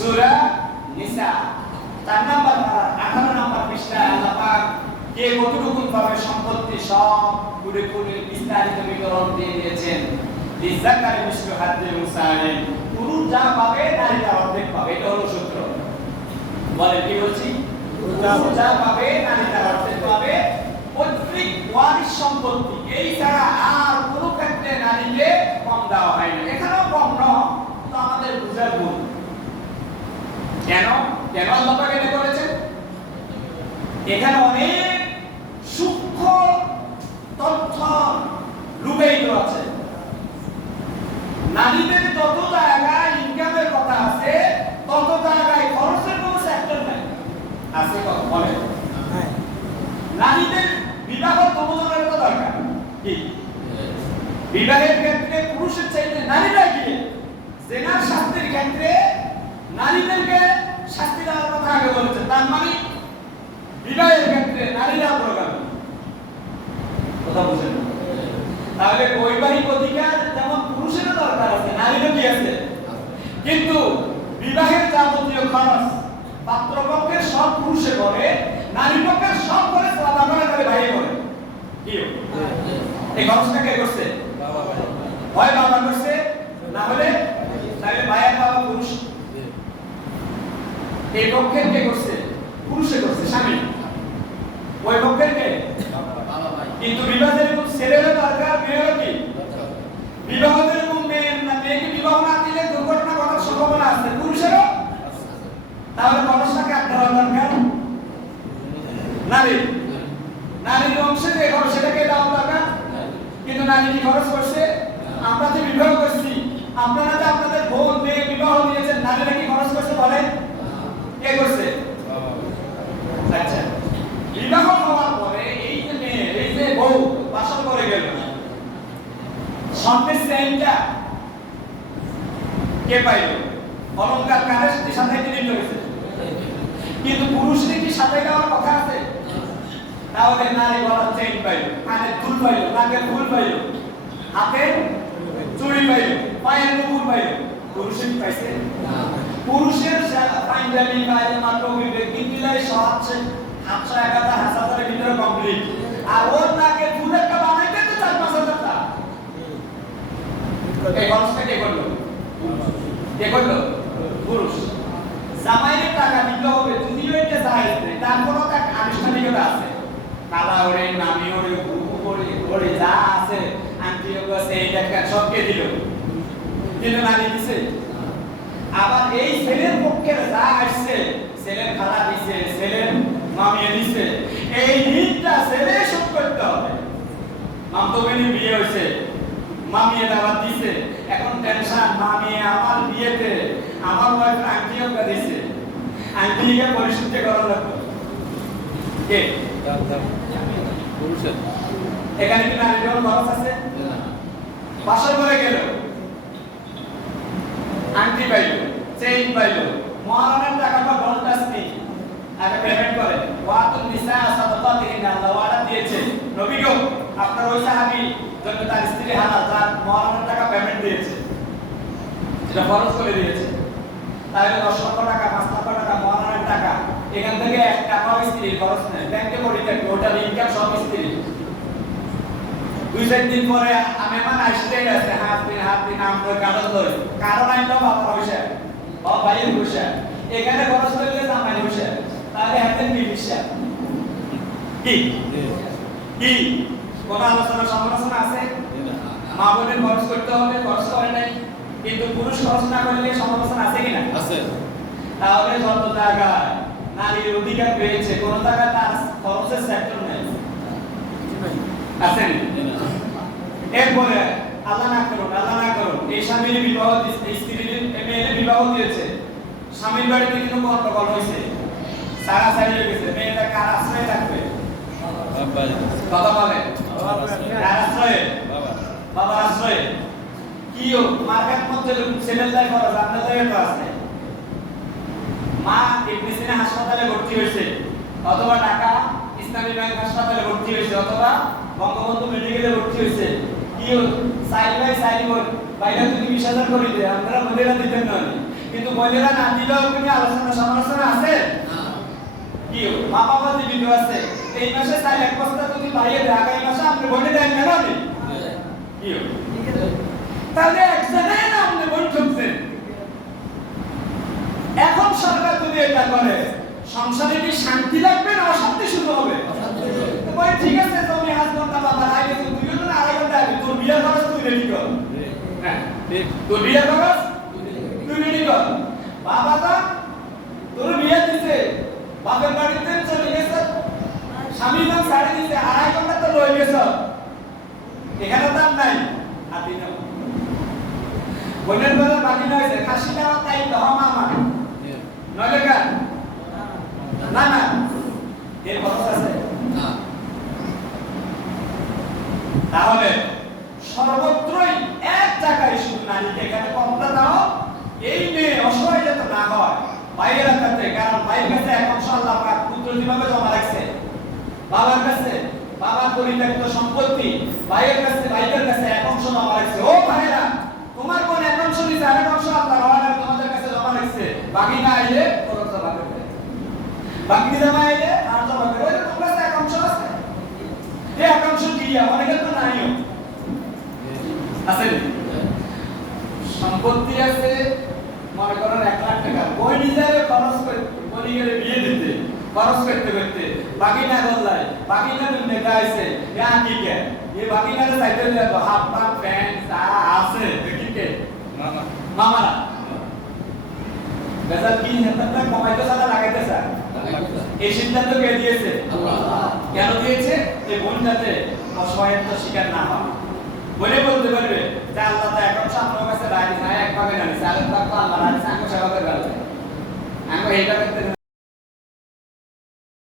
সূরা নিসা 4 নম্বর পারা 18 নম্বর পৃষ্ঠায় আল্লাহ পাক কে কতটুকু পাবে সম্পত্তি সব পুরো পুরো বিস্তারিত বিবরণ দিয়ে দিয়েছেন। লিযাকারি মিসলু হাজ্জিল উনসায়াইন, পুরুষ যা পাবে নারী তার অর্ধেক পাবে, এটা হলো সূত্র। বলে কি বলছি? পুরুষ যা পাবে নারী তার অর্ধেক পাবে। পৈতৃক ওয়ারিশ সম্পত্তি এই ছাড়া আর কোনো ক্ষেত্রে নারীকে কম দেওয়া হয় না। এখানেও কম নয়, তো আমাদের বুঝার ভুল। কেন কেন আল্লাহ পাক এটা করেছেন? এখানে অনেক সূক্ষ্ম তথ্য লুকায়িত আছে। নারীদের যত জায়গায় ইনকামের কথা আছে তত জায়গায় খরচের কোনো সেক্টর নাই। আছে কত বলে? নারীদের বিবাহ প্রবণতার তো দরকার কি? বিবাহের ক্ষেত্রে পুরুষের চাইতে নারীরা এগিয়ে। জেনার শাস্তির ক্ষেত্রে নারীদেরকে শাস্তি দেওয়ার কথা আগে বলেছে, তার মানে বিবাহের ক্ষেত্রে নারীরা অগ্রগামী। কথা বুঝেন? তাহলে বৈবাহিক অধিকার যেমন পুরুষেরও দরকার আছে, নারীরও কি আছে, কিন্তু বিবাহের যাবতীয় খরচ পাত্রপক্ষের সব পুরুষে করে, নারী পক্ষের সব করে সাদা করে ভাই করে। কি এই খরচটা কে করছে? হয় বাবা করছে, না হলে তাহলে ভাইয়ের বাবা পুরুষ। এই পক্ষের কে করছে? পুরুষে করছে, স্বামী। ওই পক্ষের কে? বাবা ভাই। কিন্তু বিবাহের কোন ছেলের দরকার, মেয়ের কি? বিবাহের কোন মেয়েকে বিবাহ না দিলে দুর্ঘটনা ঘটার সম্ভাবনা আছে, পুরুষেরও। তাহলে খরচটা কার দেওয়া দরকার? নারী। নারীর অংশে যে খরচ সেটাকে দেওয়া দরকার, কিন্তু নারী কি খরচ করছে? আমরা যে বিবাহ করছি, আপনারা যে আপনাদের বোন মেয়ে বিবাহ দিয়েছেন, নারীরা কি খরচ করছে বলেন? কে করছে? আচ্ছা, বিবাহ হওয়ার পরে এই যে মেয়ে, এই যে বউ বাসর করে গেল, স্বর্ণের চেইনটা কে পাইল? অলংকার কারের সাথে কিনে নিয়েছে, কিন্তু পুরুষের কি সাথে দেওয়ার কথা আছে? তাহলে নারী গলার চেইন পাইল, কানের দুল পাইল, নাকের ফুল পাইল, হাতে চুড়ি পাইল, পায়ের নুপুর পাইল। পুরুষের পাইছে? পুরুষের পাঞ্জাবি পাইল মাত্র বিপিলাই সহাচ্ছে 700-1000 ভিতরে কমপ্লিট, আর ওর নাকের ফুল একটা বানাইতে তো 4-5 হাজার টাকা। এই খরচটা কে করলো? কে করলো? পুরুষ। জামাইয়ের টাকা দিতে হবে, যদিও এটা জায়েজ নেই, তারপরও তার আনুষ্ঠানিকতা আছে। কালা ওরে, নামি ওরে, ওরে যা আছে, আন্টি আছে, এই টাকা সবকে দিল, কিন্তু নারী দিছে। আবার এই ছেলের পক্ষে যা আসছে, ছেলের খালা দিছে, ছেলের মামিয়ে দিছে, এই ঋণটা ছেলে শোধ করতে হবে। মামতোবেনি বিয়ে হয়েছে, মামিয়ে দাওয়াত দিছে, এখন টেনশন, মামিয়ে আমার বিয়েতে আমার ওয়াইফ আন্টিও দিছে, আন্টিকে পরিশুদ্ধ করা লাগবে। কে? পুরুষের। এখানে কি নারীর কোনো খরচ আছে? বাসর করে গেল, আংটি পাইল, চেইন পাইল, মহারণের টাকাটা বলটাস নেই, আগে পেমেন্ট করে। ওয়াতুন নিসা সাদাকাতিহিন, আল্লাহ ওয়াদা দিয়েছে নবীগো, আপনার ওই সাহাবী যখন তার স্ত্রী হালাল, তার মহারণের টাকা পেমেন্ট দিয়েছে, যেটা ফরজ করে দিয়েছে। তাহলে 10 লক্ষ টাকা, 5 লক্ষ টাকা মহারণের টাকা, এখান থেকে 1 টাকাও স্ত্রীর খরচ নেই, ব্যাংকে পড়ে থাকে, ওটার ইনকাম সব স্ত্রী। 2-4 দিন পরে মেহমান আসতেই আছে, হাত দিন আমরা কারণ ধরে, কারণ আইলো বাবা পয়সা, বাবা ভাইয়ের পয়সা, এখানে খরচ করলে জামাই পয়সা, তাহলে হাতে কি বিশ্বাস? কি কি কোন আলোচনা সমালোচনা আছে? মা বোনের খরচ করতে হবে, খরচ করে নাই, কিন্তু পুরুষ খরচ না করলে সমালোচনা আছে কিনা? আছে। তাহলে যত জায়গায় নারীর অধিকার পেয়েছে, কোন জায়গায় তার খরচের সেক্টর নেই, আছেন? এরপরে আল্লাহ না করুন এই স্বামীর বিবাহ দিয়েছে, স্ত্রীর মেয়ের বিবাহ দিয়েছে, স্বামীর বাড়িতে কিন্তু গন্ডগোল হয়েছে, সারা সারিয়ে গেছে, মেয়েটা কার আশ্রয়ে থাকবে? কথা বলে কার আশ্রয়ে? বাবার আশ্রয়ে। কি মার্কেট মধ্যে ছেলের দায় খরচ, আপনার দায় তো আছে। মা ইবনে সিনা হাসপাতালে ভর্তি হয়েছে, অথবা ঢাকা ইসলামী ব্যাংক হাসপাতালে ভর্তি হয়েছে, অথবা বঙ্গবন্ধু মেডিকেলে ভর্তি হয়েছে। কি সাইল ভাই সাইল বল বাইরে তুমি 20,000 করে দে, আমরা মহিলা দিতেন না, কিন্তু বোনেরা না দিলেও কোনো আলোচনা সমালোচনা আছে কি মা বাবা জীবিত আছে এই মাসে চাই এক বস্তা যদি বাইরে দেয় আগামী মাসে আপনি বোনে দেন কেন আপনি কি তাহলে এক জায়গায় না আপনি বোন ঠকছেন এখন সরকার যদি এটা করে সংসারে কি শান্তি লাগবে না অশান্তি শুরু হবে তো ভাই ঠিক আছে তুমি হাজবেন্ড না বাবা আগে তো দুই জন আড়াই ঘন্টা আগে তোর বিয়ের খরচ তুই রেডি কর হ্যাঁ তোর বিয়ের খরচ তুই রেডি কর বাবা তো তোর বিয়ে দিছে বাপের বাড়িতে চলে গেছে স্বামী নাম ছাড়ে দিছে আড়াই ঘন্টা তো লয়ে গেছ এখানে দাম নাই আর দিন বোনের বেলা বাকি না হয়েছে কাশি না তাই তো মামা নইলে কার না না এর খরচ আছে না তাহলে সর্বত্রই এক জায়গায় শুধু নারীকে এখানে কমটা দাও এই মেয়ে অসহায় যাতে না হয় বাইরে রাখতে কারণ বাইরের কাছে এখন আল্লাহ পাক পুত্র যেভাবে জমা রাখছে বাবার কাছে বাবার পরিত্যক্ত সম্পত্তি ভাইয়ের কাছে এক অংশ জমা রাখছে ও ভাইরা তোমার কোন এক অংশ নিছে আরেক অংশ আল্লাহ রহমান তোমাদের কাছে জমা রাখছে বাকি না আইলে খরচ জমা করবে বাকি জমা আইলে আর জমা করবে তোমার কাছে এক অংশ আছে এই এক অংশ দিয়া অনেকের তো নাইও আছে সম্পত্তি আছে মনে করেন 1 লাখ টাকা ওই নিজের খরচ করে বলি গেলে বিয়ে দিতে খরচ করতে করতে বাকি না বললাই বাকি না তুমি দেখাইছে ইয়া কি কে এই বাকি না চাইতে তো হাফ পাক প্যান্ট যা আছে দেখি কে মামা মামারা বেজার কি হেতটা কমাইতে সাদা লাগাইতে স্যার এই সিদ্ধান্ত কে দিয়েছে আল্লাহ কেন দিয়েছে এই বোন যাতে অসহায়ত্ব শিকার না হয় বলে বলতে পারবে যে আল্লাহ তো এখন আপনার কাছে রাজি না এক ভাবে না আরেক ভাগ তো আল্লাহ রাজি আঙ্গ সেবা করে গেল আঙ্গ এইটা করতে